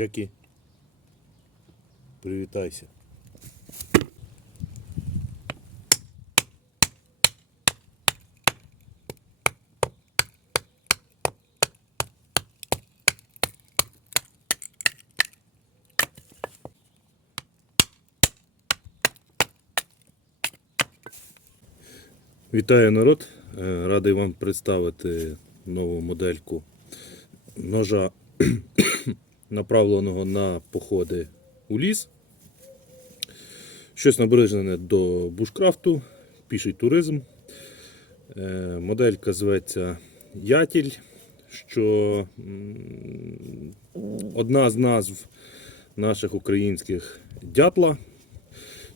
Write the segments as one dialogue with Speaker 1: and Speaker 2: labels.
Speaker 1: Джекі, привітайся. Вітаю народ! Е, Радий вам представити нову модельку ножа, направленого на походи у ліс. Щось наближене до бушкрафту, піший туризм. Е, Моделька зветься Ятіль, що одна з назв наших українських дятла.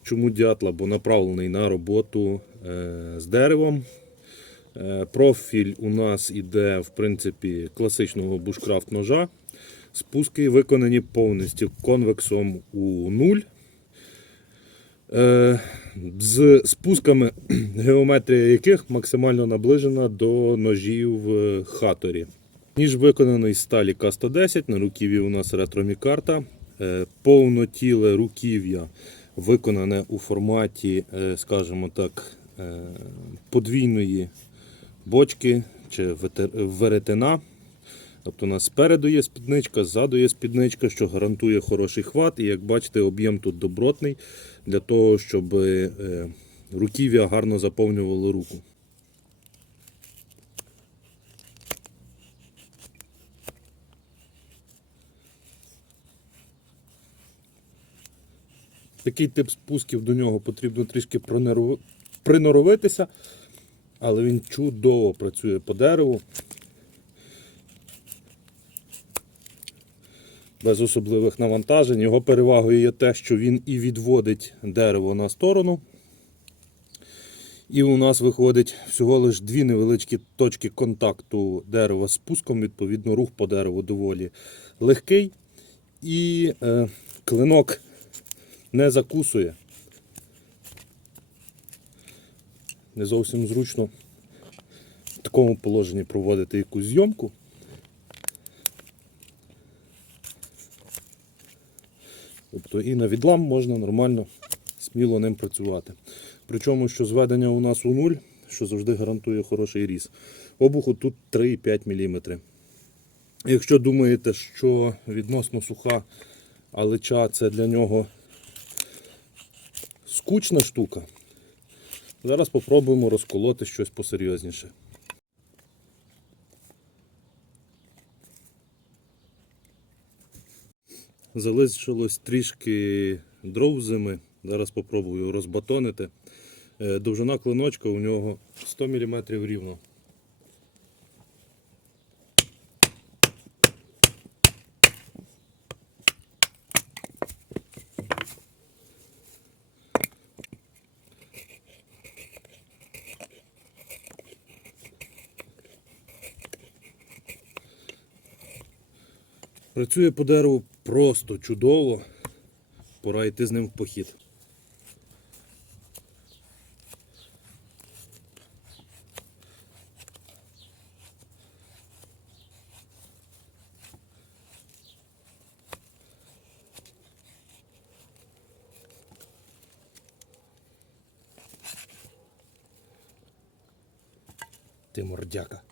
Speaker 1: Чому дятла? Бо направлений на роботу е, з деревом. Е, профіль у нас іде, в принципі, класичного бушкрафт ножа. Спуски виконані повністю конвексом у нуль. Е, з спусками, геометрія яких максимально наближена до ножів в хаторі. Ніж виконаний з сталі К110, на руків'ї у нас ретромікарта. Е, Повнотіле руків'я виконане у форматі, е, скажімо так, подвійної бочки чи веретена. Тобто у нас спереду є спідничка, ззаду є спідничка, що гарантує хороший хват. І як бачите, об'єм тут добротний для того, щоб е, руків'я гарно заповнювало руку. Такий тип спусків до нього потрібно трішки приноровитися, але він чудово працює по дереву. Без особливих навантажень. Його перевагою є те, що він і відводить дерево на сторону. І у нас виходить всього лиш дві невеличкі точки контакту дерева з спуском. Відповідно, рух по дереву доволі легкий. І е, клинок не закусує. Не зовсім зручно в такому положенні проводити якусь зйомку. Тобто і на відлам можна нормально, сміло ним працювати. Причому, що зведення у нас у нуль, що завжди гарантує хороший різ. Обуху тут 3,5 мм. Якщо думаєте, що відносно суха алеча це для нього скучна штука, зараз спробуємо розколоти щось посерйозніше. Залишилось трішки дров зими. Зараз спробую розбатонити. Е, Довжина клиночка у нього 100 мм рівно. Працює по дереву просто чудово. Пора йти з ним в похід. Ти мордяка.